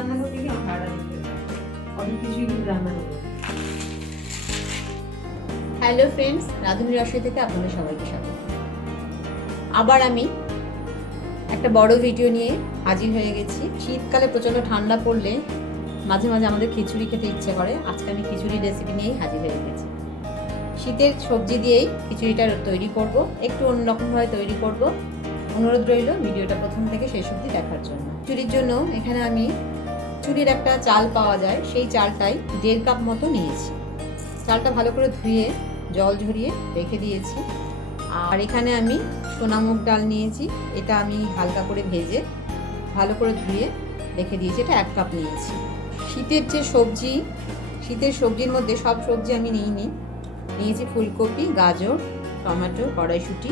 রান্না করতে গিয়ে আমার সারাটা দিন চলে যায়। অনেক কিছুই কিন্তু রান্না করবো। হ্যালো ফ্রেন্ডস, রাঁধুনি রসই থেকে আপনাদের সবাইকে স্বাগত। আবার আমি একটা বড় ভিডিও নিয়ে হাজির হয়ে গেছি। শীতকালে প্রচণ্ড ঠান্ডা পড়লে মাঝে মাঝে আমাদের খিচুড়ি খেতে ইচ্ছে করে। আজকে আমি খিচুড়ি রেসিপি নিয়েই হাজির হয়ে গেছি। শীতের সবজি দিয়েই খিচুড়িটা তৈরি করব, একটু অন্যরকমভাবে তৈরি করব। অনুরোধ রইল ভিডিওটা প্রথম থেকে শেষ অবধি দেখার জন্য। খিচুড়ির জন্য এখানে আমি চুরির একটা চাল পাওয়া যায়, সেই চালটাই 1.5 কাপ মতো নিয়েছি। চালটা ভালো করে ধুয়ে জল ঝরিয়ে রেখে দিয়েছি। আর এখানে আমি সোনা মুগ ডাল নিয়েছি, এটা আমি হালকা করে ভেজে ভালো করে ধুয়ে রেখে দিয়েছি। এটা 1 কাপ নিয়েছি। শীতের যে সবজি, শীতের সবজির মধ্যে সব সবজি আমি নিয়েছি ফুলকপি, গাজর, টমেটো, কড়াইশুঁটি,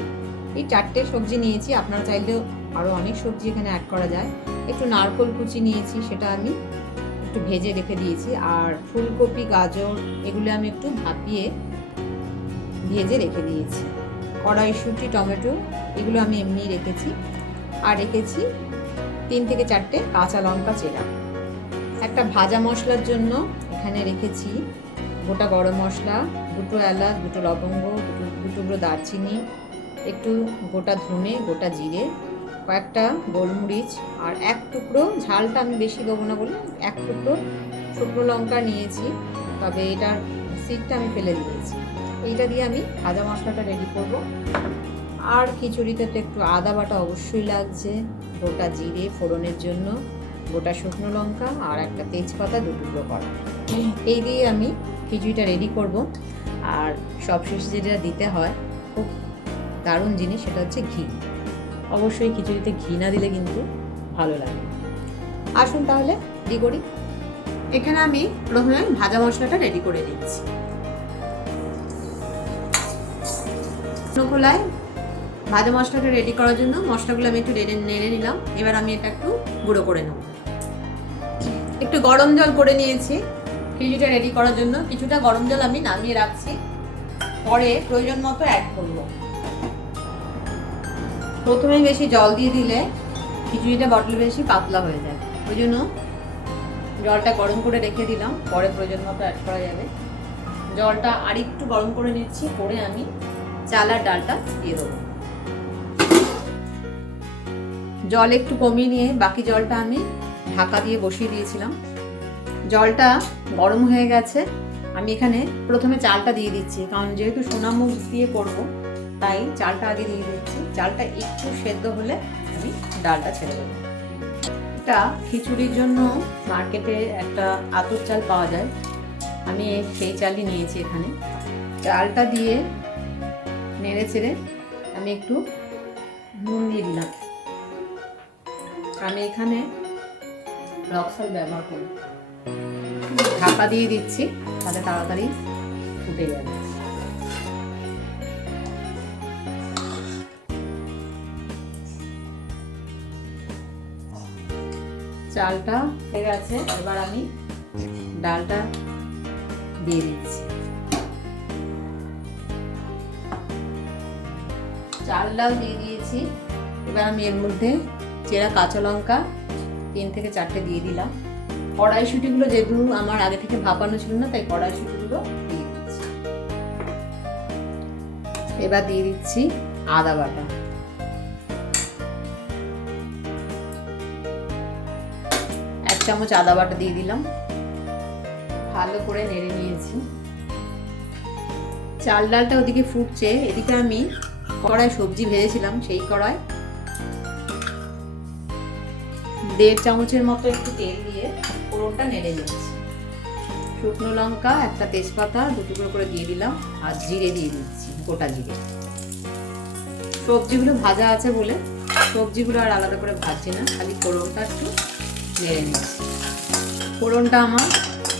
এই 4টে সবজি নিয়েছি। আপনারা চাইলেও আরও অনেক সবজি এখানে অ্যাড করা যায়। একটু নারকেল কুচি নিয়েছি, সেটা আমি একটু ভেজে রেখে দিয়েছি। আর ফুলকপি, গাজর এগুলো আমি একটু ভাপিয়ে ভেজে রেখে দিয়েছি। কড়াইশুঁটি, টমেটো এগুলো আমি এমনি রেখেছি। আর রেখেছি 3 থেকে 4টে কাঁচা লঙ্কা চেরা। একটা ভাজা মশলার জন্য এখানে রেখেছি গোটা গরম মশলা, 2টো এলাচ, 2টো লবঙ্গ, 2 টুকরো দারচিনি, একটু গোটা ধনে, গোটা জিরে, কয়েকটা গোলমরিচ, আর 1 টুকরো, ঝালটা আমি বেশি দেবো না বলে 1 টুকরো শুকনো লঙ্কা নিয়েছি, তবে এটার সিডটা আমি ফেলে দিয়েছি। এইটা দিয়ে আমি ভাজা মশলাটা রেডি করব। আর খিচুড়িতে তো একটু আদা বাটা অবশ্যই লাগছে, গোটা জিরে ফোড়নের জন্য, গোটা শুকনো লঙ্কা, আর একটা তেজপাতা 2 টুকরো করা। এই দিয়ে আমি খিচুড়িটা রেডি করব। আর সবশেষে যেটা দিতে হয়, খুব দারুণ জিনিস, সেটা হচ্ছে ঘি। অবশ্যই খিচুড়িতে ঘি না দিলে কিন্তু ভালো লাগে। আসুন তাহলে রেডি করি। এখানে আমি প্রথমে ভাজা মশলাটা রেডি করে নিচ্ছি। খোলায় ভাজা মশলাটা রেডি করার জন্য মশলাগুলো আমি একটু নেড়ে নিলাম। এবার আমি এটা একটু গুঁড়ো করে নেব। একটু গরম জল করে নিয়েছি খিচুড়িটা রেডি করার জন্য। কিছুটা গরম জল আমি নামিয়ে রাখছি, পরে প্রয়োজন মতো অ্যাড করব। প্রথমেই বেশি জল দিয়ে দিলে খিচুড়িটা বড্ড বেশি পাতলা হয়ে যায়, ওই জন্য জলটা গরম করে রেখে দিলাম, পরে প্রয়োজন মতো অ্যাড করা যাবে। জলটা আরেকটু গরম করে নিচ্ছি, পরে আমি চাল আর ডালটা দিয়ে দেবো। জল একটু কমিয়ে নিয়ে বাকি জলটা আমি ঢাকা দিয়ে বসিয়ে দিয়েছিলাম। জলটা গরম হয়ে গেছে। আমি এখানে প্রথমে চালটা দিয়ে দিচ্ছি, কারণ যেহেতু সোনা মুগ দিয়ে করবো তাই চালটা আগে দিয়ে দিচ্ছি। চালটা একটু সেদ্ধ হলে আমি ডালটা ছেড়ে দেবো। এটা খিচুড়ির জন্য মার্কেটে একটা আতপ চাল পাওয়া যায়, আমি সেই চালই নিয়েছি। এখানে চালটা দিয়ে নেড়ে চেড়ে আমি একটু নুন দিয়ে দিলাম। আমি এখানে রক সল্ট ব্যবহার করি। ঢাকা দিয়ে দিচ্ছি, তাহলে তাড়াতাড়ি ফুটে যাবে। চালটা হয়ে গেছে, এবার আমি ডালটা দিয়ে দিচ্ছি। চাল ডাল দিয়ে দিয়েছি। এবার আমি এর মধ্যে চেরা কাঁচা লঙ্কা 3 থেকে 4টে দিয়ে দিলাম। কড়াইশুঁটিগুলো যেহেতু আমার আগে থেকে ভাপানো ছিল না, তাই কড়াইশুঁটিগুলো দিয়ে দিচ্ছি। এবার দিয়ে দিচ্ছি আদা বাটা, 1 চামচ আদা বাটা দিয়ে দিলাম। ভালো করে নেড়ে নিয়েছি। চাল ডালটা ওদিকে ফুটছে, এদিকে আমি কড়াই সবজি ভেজেছিলাম, সেই কড়াই 1.5 চামচের মতো একটু তেল দিয়ে ফোড়নটা নেড়ে নিয়েছি। শুকনো লঙ্কা, একটা তেজপাতা 2 টুকরো করে দিয়ে দিলাম, আর জিরে দিয়ে দিচ্ছি, গোটা জিরে। সবজিগুলো ভাজা আছে বলে সবজিগুলো আর আলাদা করে ভাজছি না, খালি ফোড়নটা একটু নেড়ে নিচ্ছি। ফোড়নটা আমার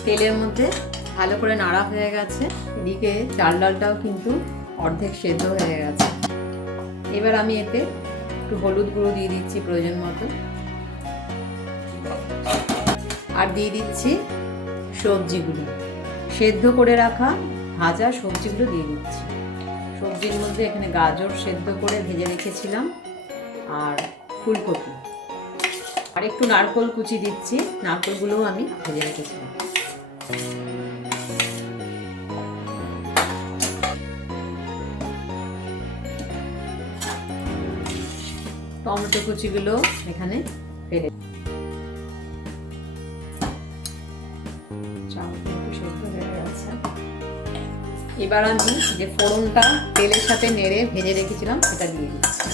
তেলের মধ্যে ভালো করে নাড়া হয়ে গেছে। এদিকে চাল ডালটাও কিন্তু অর্ধেক সেদ্ধ হয়ে গেছে। এবার আমি এতে একটু হলুদ গুঁড়ো দিয়ে দিচ্ছি প্রয়োজন মতো, আর দিয়ে দিচ্ছি সবজিগুলো, সেদ্ধ করে রাখা ভাজা সবজিগুলো দিয়ে দিচ্ছি। সবজির মধ্যে এখানে গাজর সেদ্ধ করে ভেজে রেখেছিলাম, আর ফুলকপি, আর একটু নারকোল কুচি দিচ্ছি, নারকোলগুলোও আমি ভেজে রেখেছিলাম। টমেটো কুচিগুলো এখানে ফেলে সেদ্ধ হয়ে গেছে। এবার আমি যে ফোড়নটা তেলের সাথে নেড়ে ভেজে রেখেছিলাম সেটা দিয়ে দিচ্ছি।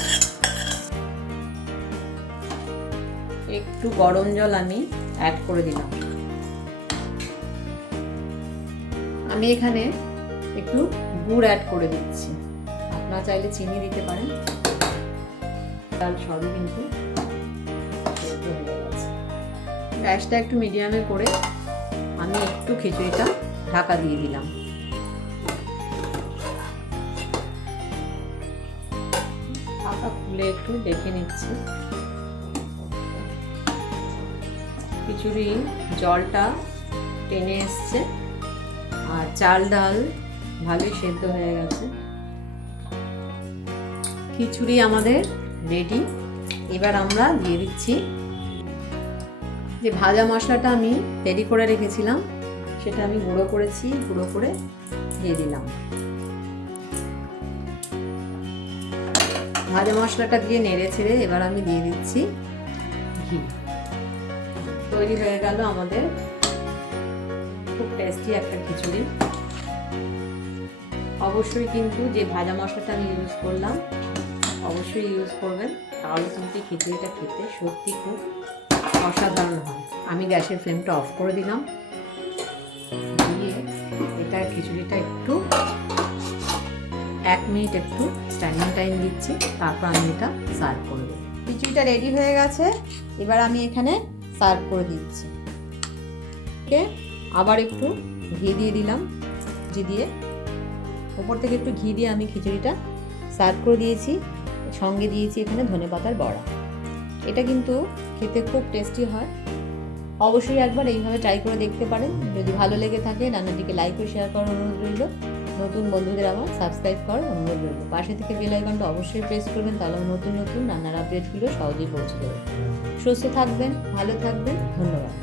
একটু গরম জল আমি অ্যাড করে দিলাম। আমি এখানে একটু গুড় অ্যাড করে দিচ্ছি, আপনারা চাইলে চিনি দিতে পারেন। ডাল সবই কিন্তু সেদ্ধ হয়ে গেছে। গ্যাসটা একটু মিডিয়ামে করে আমি একটু খিচুড়িটা ঢাকা দিয়ে দিলাম। ঢাকা খুলে একটু দেখে নিচ্ছি। খিচুড়ি জলটা টেনে এসছে আর চাল ডাল ভালোই সেদ্ধ হয়ে গেছে। খিচুড়ি আমাদের রেডি। এবার আমরা দিয়ে দিচ্ছি যে ভাজা মশলাটা আমি রেডি করে রেখেছিলাম, সেটা আমি গুঁড়ো করেছি, গুঁড়ো করে দিয়ে দিলাম। ভাজা মশলাটা দিয়ে নেড়ে ছেড়ে এবার আমি দিয়ে দিচ্ছি ঘি। তৈরি হয়ে গেল আমাদের খুব টেস্টি একটা খিচুড়ি। অবশ্যই কিন্তু যে ভাজা মশলাটা আমি ইউজ করলাম অবশ্যই ইউজ করবেন, তাহলে কিন্তু খিচুড়িটা খেতে সত্যি খুব অসাধারণ হয়। আমি গ্যাসের ফ্লেমটা অফ করে দিলাম, দিয়ে এটা খিচুড়িটা একটু 1 মিনিট একটু স্ট্যান্ডিং টাইম দিচ্ছি, তারপর আমি এটা সার্ভ করে দেবো। খিচুড়িটা রেডি হয়ে গেছে, এবার আমি এখানে সার্ভ করে দিচ্ছি। ওকে, আবার একটু ঘি দিয়ে দিলাম, ঘি দিয়ে উপর থেকে একটু ঘি দিয়ে আমি খিচুড়িটা সার্ভ করে দিয়েছি। সঙ্গে দিয়েছি এখানে ধনেপাতার বড়া। এটা কিন্তু খেতে খুব টেস্টি হয়। অবশ্যই একবার এইভাবে ট্রাই করে দেখতে পারেন। যদি ভালো লেগে থাকে রান্নাটিকে লাইক ও শেয়ার করার অনুরোধ রইল। নতুন বন্ধুদের আমার সাবস্ক্রাইব করার অনুরোধ রইল। পাশে থেকে বেল আইকনটা অবশ্যই প্রেস করবেন, তাহলে নতুন নতুন রান্নার আপডেটগুলো সহজেই পৌঁছে দেবে। সুস্থ থাকবেন, ভালো থাকবেন, ধন্যবাদ।